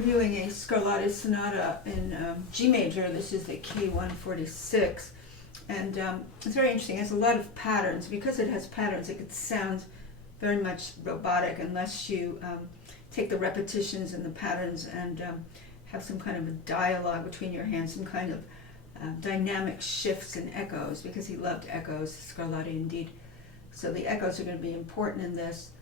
Reviewing a Scarlatti Sonata in G major. This is the key 146, and it's very interesting. It has a lot of patterns. Because it has patterns, it sounds very much robotic unless you take the repetitions and the patterns and have some kind of a dialogue between your hands, some kind of dynamic shifts and echoes, because he loved echoes, Scarlatti indeed. So the echoes are going to be important in this.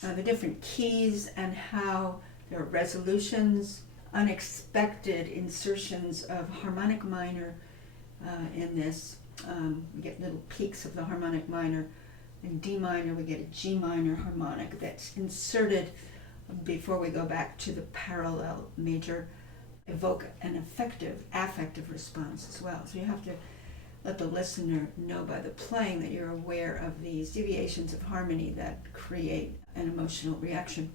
The different keys and how there are resolutions, unexpected insertions of harmonic minor in this. We get little peaks of the harmonic minor. In D minor, we get a G minor harmonic that's inserted before we go back to the parallel major, evoke an affective response as well. So you have to let the listener know by the playing that you're aware of these deviations of harmony that create an emotional reaction.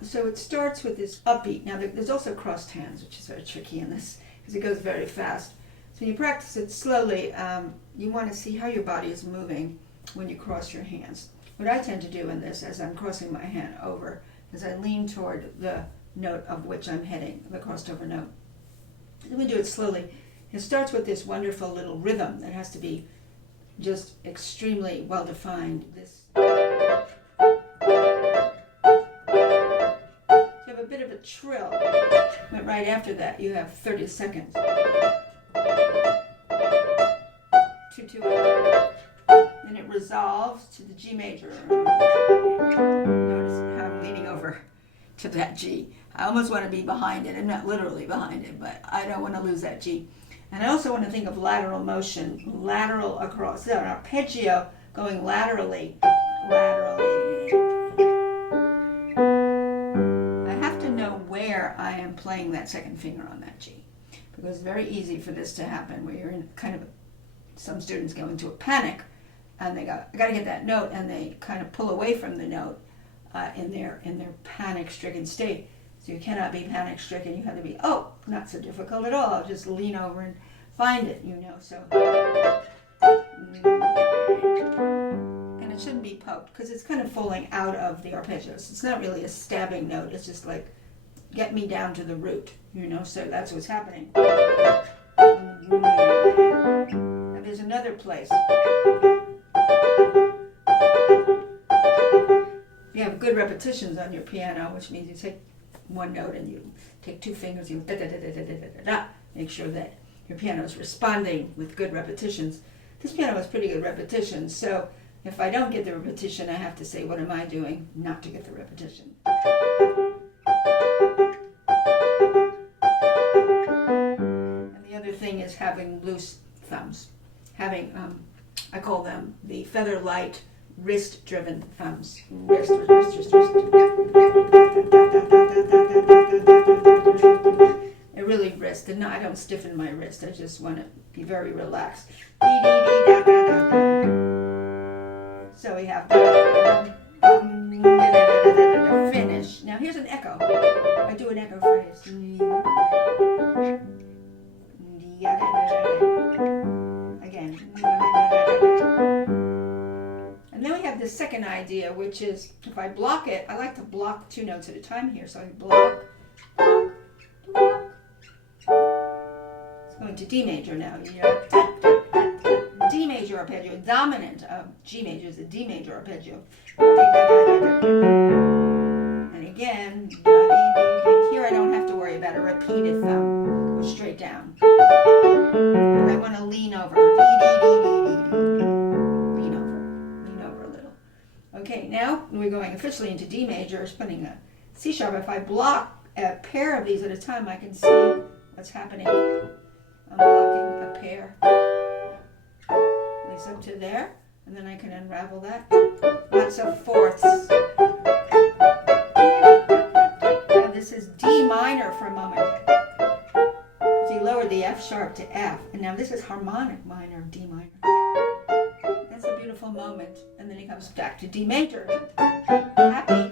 So it starts with this upbeat. Now there's also crossed hands, which is very tricky in this because it goes very fast. So when you practice it slowly, you want to see how your body is moving when you cross your hands. What I tend to do in this, as I'm crossing my hand over, is I lean toward the note of which I'm hitting, the crossed over note. Then we do it slowly. It starts with this wonderful little rhythm that has to be just extremely well defined. This. A bit of a trill, but right after that you have 30 seconds. 2-2. Then it resolves to the G major. Notice how I'm leaning over to that G. I almost want to be behind it. I'm not literally behind it, but I don't want to lose that G. And I also want to think of lateral motion, lateral across. So an arpeggio going laterally. Where I am playing that second finger on that G, because it's very easy for this to happen where you're in kind of some students go into a panic and they go, I got to get that note, and they kind of pull away from the note in their panic-stricken state. So you cannot be panic-stricken. You have to be, oh, not so difficult at all. I'll just lean over and find it, So. And it shouldn't be poked because it's kind of falling out of the arpeggios. It's not really a stabbing note. It's just like, get me down to the root, so that's what's happening. And there's another place. You have good repetitions on your piano, which means you take one note and you take two fingers, you da-da-da-da-da-da-da-da. Make sure that your piano is responding with good repetitions. This piano has pretty good repetitions, so if I don't get the repetition, I have to say, what am I doing not to get the repetition? Thing is having loose thumbs, having I call them the feather light wrist driven thumbs. Wrist. They're really wrist, and no, I don't stiffen my wrist. I just want to be very relaxed. So we have finish. Now here's an echo. I do an echo phrase. Again. And then we have the second idea, which is if I block it, I like to block two notes at a time here. So I block. It's going to D major now. D major arpeggio, dominant of G major is a D major arpeggio. And again, here I don't have to worry about a repeated thumb. Go straight down. I want to lean over. Lean over a little. Okay, now we're going officially into D major, spinning a C sharp. If I block a pair of these at a time, I can see what's happening. I'm blocking a pair. At least up to there, and then I can unravel that. Lots of fourths. Now this is D minor for a moment. He lowered the F sharp to F, and now this is harmonic minor of D minor. That's a beautiful moment, and then he comes back to D major. Happy.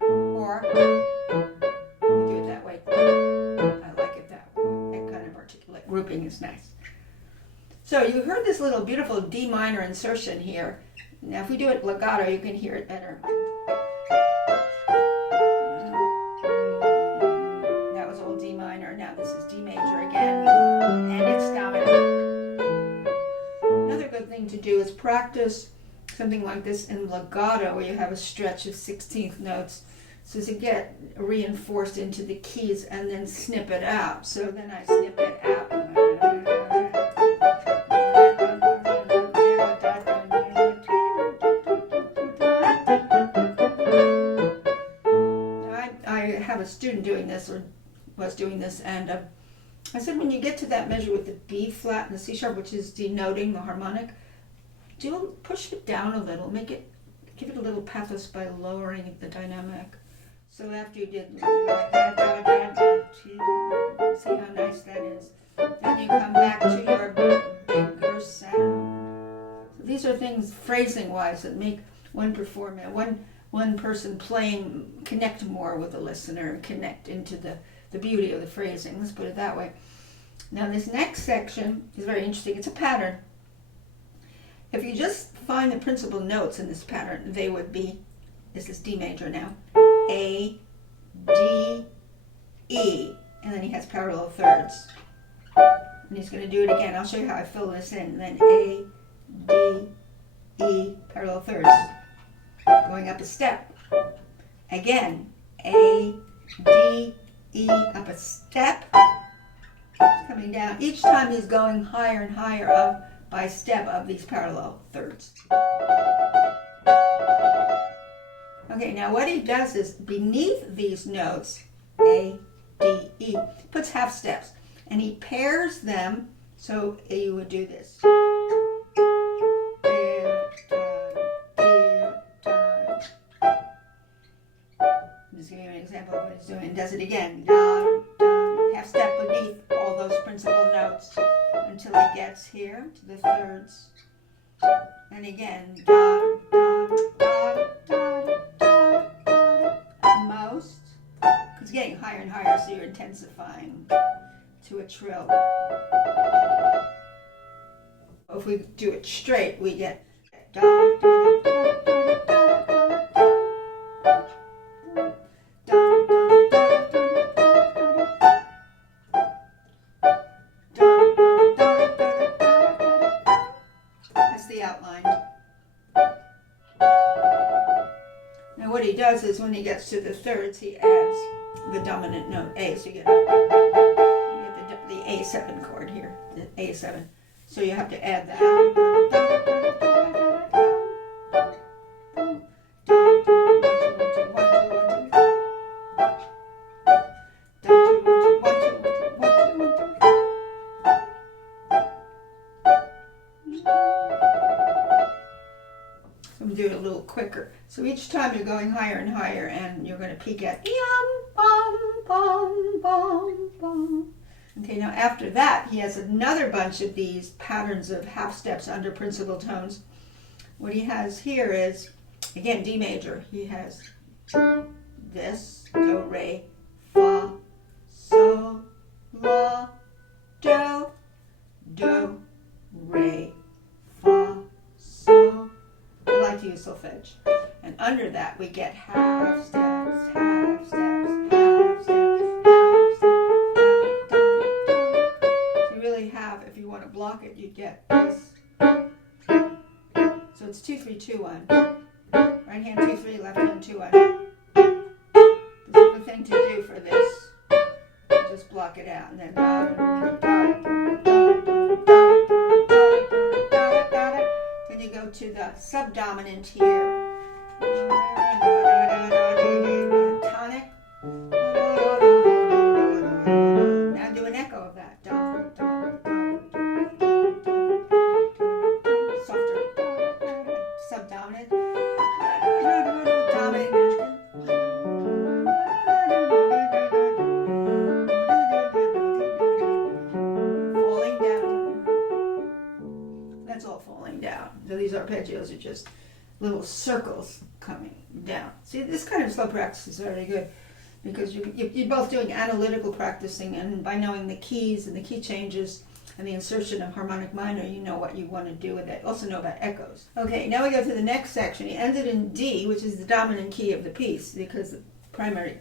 Or we do it that way. I like it that way. That kind of articulate grouping is nice. So you heard this little beautiful D minor insertion here. Now if we do it legato, you can hear it better. do is practice something like this in legato, where you have a stretch of 16th notes, so to get reinforced into the keys and then snip it out. So then I snip it out. I have a student doing this, or was doing this, and I said, when you get to that measure with the B flat and the C sharp, which is denoting the harmonic, push it down a little, give it a little pathos by lowering the dynamic. So after you did, see how nice that is. Then you come back to your bigger sound. So these are things phrasing-wise that make one person playing connect more with the listener, connect into the beauty of the phrasing. Let's put it that way. Now this next section is very interesting. It's a pattern. If you just find the principal notes in this pattern, they would be, this is D major now, A, D, E, and then he has parallel thirds. And he's going to do it again. I'll show you how I fill this in. And then A, D, E, parallel thirds. Going up a step. Again, A, D, E, up a step. Coming down. Each time he's going higher and higher up by step of these parallel thirds. Okay, now what he does is beneath these notes, A, D, E, puts half steps, and he pairs them, so you would do this. I'm just giving you an example of what he's doing. He does it again. Half step beneath all those principal notes until he gets here to the thirds. And again, most. It's getting higher and higher, so you're intensifying to a trill. If we do it straight, we get outline. Now what he does is when he gets to the thirds, he adds the dominant note A. So you get the A7 chord here, the A7. So you have to add that. Do it a little quicker. So each time you're going higher and higher, and you're going to peak at yum, bum, bum, bum, bum. Okay, now after that, he has another bunch of these patterns of half steps under principal tones. What he has here is, again, D major. He has this, do, re, fa, sol, la, do, re, fa, sol. I like to use solfege. And under that we get half steps, half steps, half steps, half steps, half steps. So you really have, if you want to block it, you'd get this. So it's 2, 3, 2, 1. Right hand 2, 3, left hand 2, 1. This is the thing to do for this. Just block it out, and then you go to the subdominant here, tonic. Now do an echo of that. Softer. Subdominant. Dominant. Falling down. That's all falling down. So these arpeggios are just little circles coming down. See, this kind of slow practice is very good because you're both doing analytical practicing, and by knowing the keys and the key changes and the insertion of harmonic minor, you know what you want to do with it. Also know about echoes. Okay, now we go to the next section. He ended in D, which is the dominant key of the piece, because the primary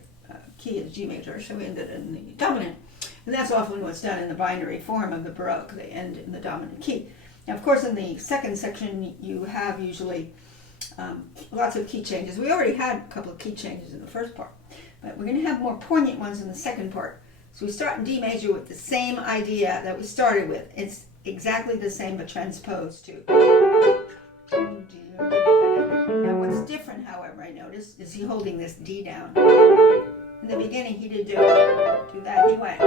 key is G major, so we ended in the dominant. And that's often what's done in the binary form of the Baroque. They end in the dominant key. Now, of course, in the second section, you have usually lots of key changes. We already had a couple of key changes in the first part, but we're going to have more poignant ones in the second part. So we start in D major with the same idea that we started with. It's exactly the same, but transposed to. Now, what's different, however, I noticed, is he holding this D down. In the beginning, he did do that. He went,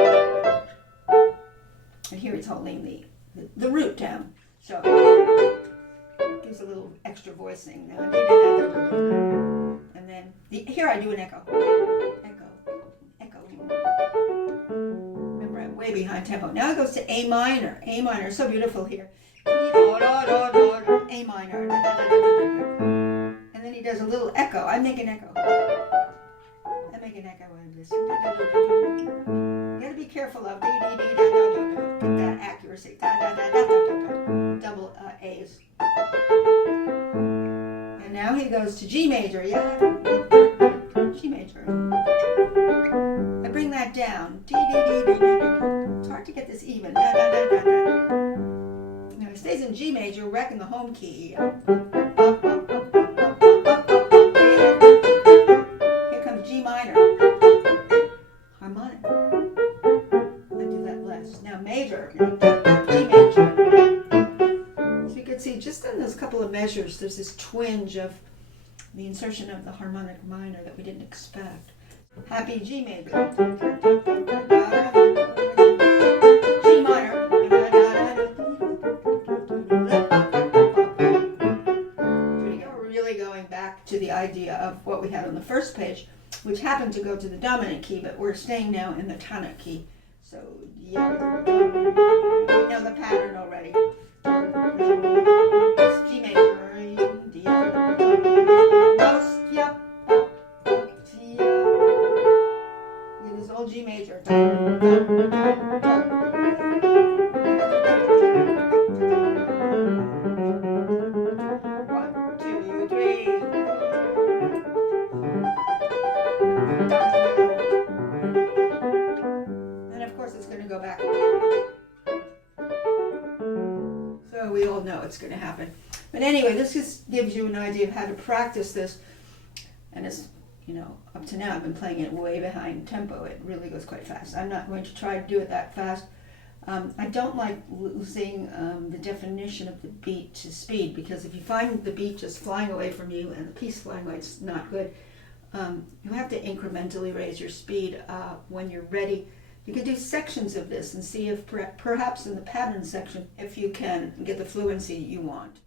and here he's holding the root down. So gives a little extra voicing. And then here I do an echo. Remember, I'm way behind tempo. Now it goes to A minor. A minor, so beautiful here. A minor. And then he does a little echo. I make an echo. Of this. You gotta be careful of get that accuracy. Double A's. And now he goes to G major. Yeah. G major. I bring that down. It's hard to get this even. Now he stays in G major, wrecking the home key. Here comes G minor. Harmonic. I do that less. Now major. G major. So you can see just in those couple of measures, there's this twinge of the insertion of the harmonic minor that we didn't expect. Happy G major. G minor. We're really going back to the idea of what we had on the first page, which happened to go to the dominant key, but we're staying now in the tonic key. So, yeah, we know the pattern already. It's G major, D, it is all G major. 1, 2, 3. And of course it's going to go back. So we all know it's going to happen. But anyway, this just gives you an idea of how to practice this. And it's, up to now I've been playing it way behind tempo. It really goes quite fast. I'm not going to try to do it that fast. I don't like losing the definition of the beat to speed, because if you find the beat just flying away from you and the piece flying away, it's not good. You have to incrementally raise your speed when you're ready. You can do sections of this and see if perhaps in the pattern section, if you can get the fluency you want.